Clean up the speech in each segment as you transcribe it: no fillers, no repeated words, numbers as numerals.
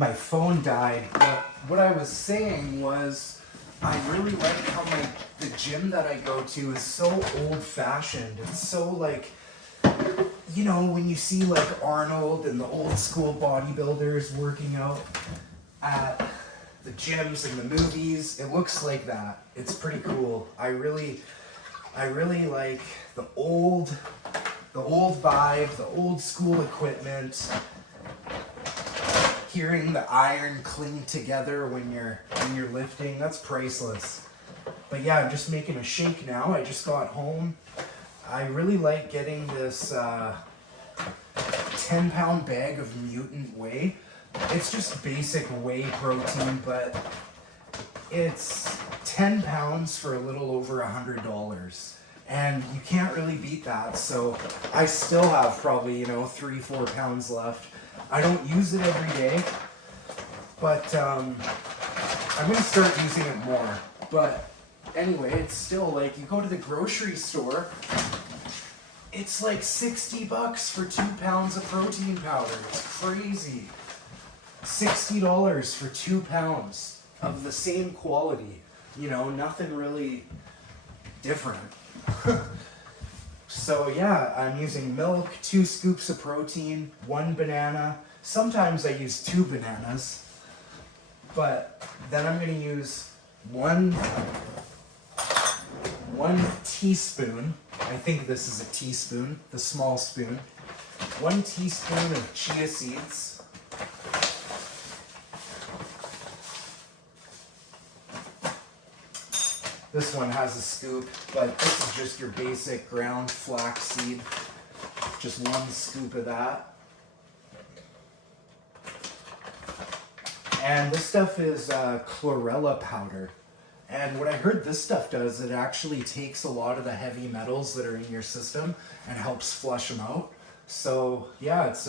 my phone died. But what I was saying was, I really like how the gym that I go to is so old-fashioned. It's so like, you know, when you see like Arnold and the old school bodybuilders working out at the gyms and the movies, it looks like that. It's pretty cool. I really like the old vibe, the old school equipment. Hearing the iron cling together when you're lifting, that's priceless. But yeah, I'm just making a shake now. I just got home. I really like getting this 10-pound bag of Mutant Whey. It's just basic whey protein, but it's 10 pounds for a little over $100. And you can't really beat that. So I still have probably, 3-4 pounds left. I don't use it every day, but I'm going to start using it more. But anyway, it's still like, you go to the grocery store, it's like $60 for 2 pounds of protein powder. It's crazy. $60 for 2 pounds of the same quality. Nothing really different. So yeah, I'm using milk, 2 scoops of protein, 1 banana. Sometimes I use 2 bananas, but then I'm going to use one teaspoon. I think this is a teaspoon, the small spoon. 1 teaspoon of chia seeds. This one has a scoop, but this is just your basic ground flax seed. Just 1 scoop of that. And this stuff is chlorella powder. And what I heard this stuff does, it actually takes a lot of the heavy metals that are in your system and helps flush them out. So yeah, it's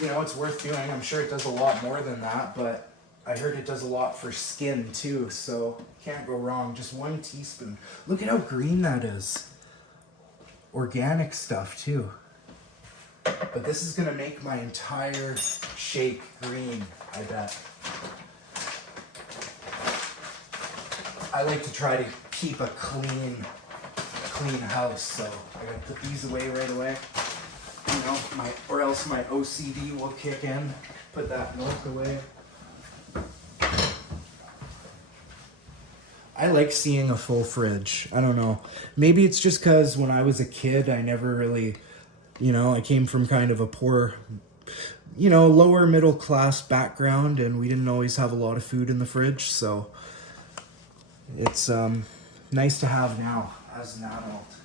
it's worth doing. I'm sure it does a lot more than that, but I heard it does a lot for skin too, so can't go wrong. Just 1 teaspoon. Look at how green that is. Organic stuff too. But this is gonna make my entire shake green, I bet. I like to try to keep a clean house, so I gotta put these away right away. Or else my OCD will kick in. Put that milk away. I like seeing a full fridge. I don't know. Maybe it's just because when I was a kid, I never really, I came from kind of a poor, lower middle class background, and we didn't always have a lot of food in the fridge. So it's nice to have now as an adult.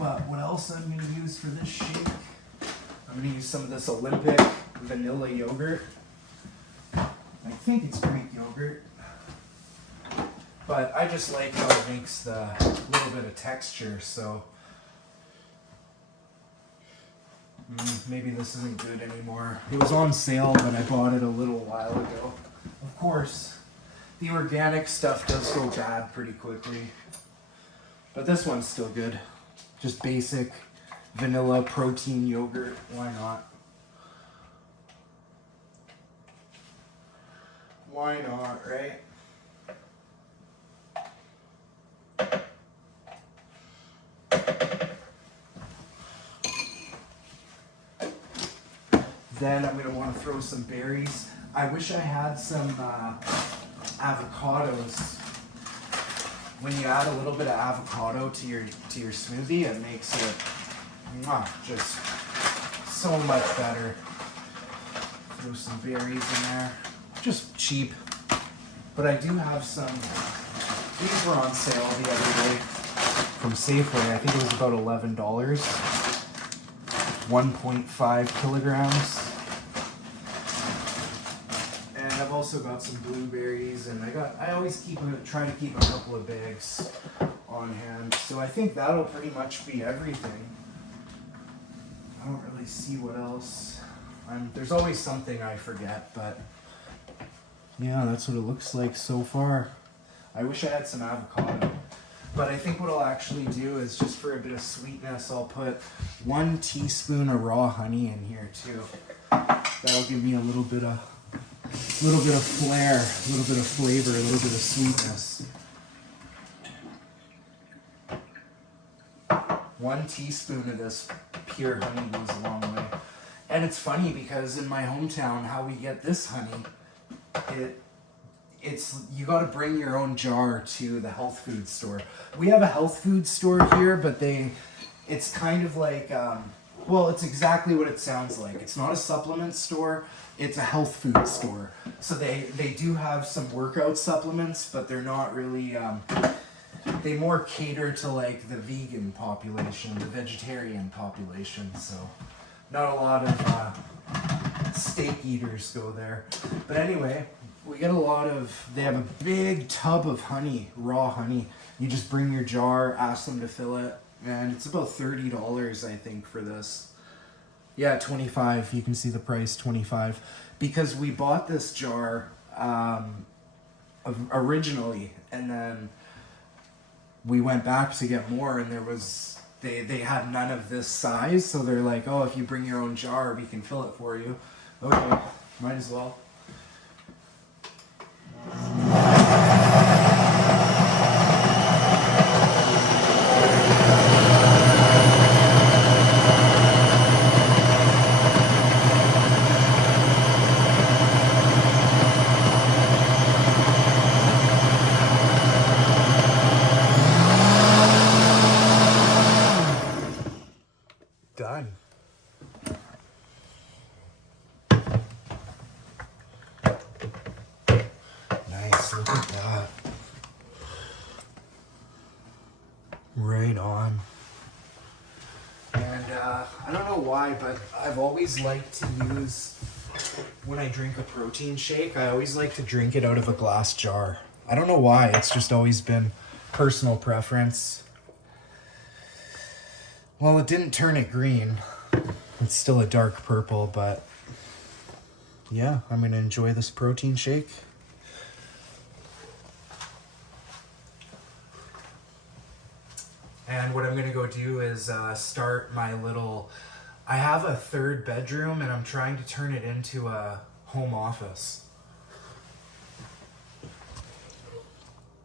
But what else I'm going to use for this shake? I'm going to use some of this Olympic vanilla yogurt. I think it's Greek yogurt. But I just like how it makes the little bit of texture, so maybe this isn't good anymore. It was on sale, but I bought it a little while ago. Of course, the organic stuff does go bad pretty quickly, but this one's still good. Just basic vanilla protein yogurt, why not? Why not, right? Then I'm going to want to throw some berries. I wish I had some avocados. When you add a little bit of avocado to your smoothie, it makes it just so much better. Throw some berries in there. Just cheap. But I do have some. These were on sale the other day from Safeway. I think it was about $11. 1.5 kilograms. And I've also got some blueberries, and I always try to keep a couple of bags on hand. So I think that'll pretty much be everything. I don't really see what else. There's always something I forget, but yeah, that's what it looks like so far. I wish I had some avocado. But I think what I'll actually do is, just for a bit of sweetness, I'll put 1 teaspoon of raw honey in here too. That'll give me a little bit of flair, a little bit of flavor, a little bit of sweetness. 1 teaspoon of this pure honey goes a long way. And it's funny because in my hometown, how we get this honey, it's you got to bring your own jar to the health food store. We have a health food store here, but it's kind of like, well, it's exactly what it sounds like. It's not a supplement store, it's a health food store. So they do have some workout supplements, but they're not really, they more cater to like the vegan population, the vegetarian population. So not a lot of steak eaters go there. But anyway, we get they have a big tub of honey, raw honey. You just bring your jar, ask them to fill it, and it's about $30, I think, for this. Yeah, 25. You can see the price, 25. Because we bought this jar originally, and then we went back to get more, and they had none of this size, so they're like, oh, if you bring your own jar, we can fill it for you. Okay, might as well. Done. Nice, look at that. Right on. And I don't know why, but I've always liked to use, when I drink a protein shake, I always like to drink it out of a glass jar. I don't know why, it's just always been personal preference. Well, it didn't turn it green. It's still a dark purple, but yeah, I'm gonna enjoy this protein shake. And what I'm gonna go do is start my I have a 3rd bedroom and I'm trying to turn it into a home office.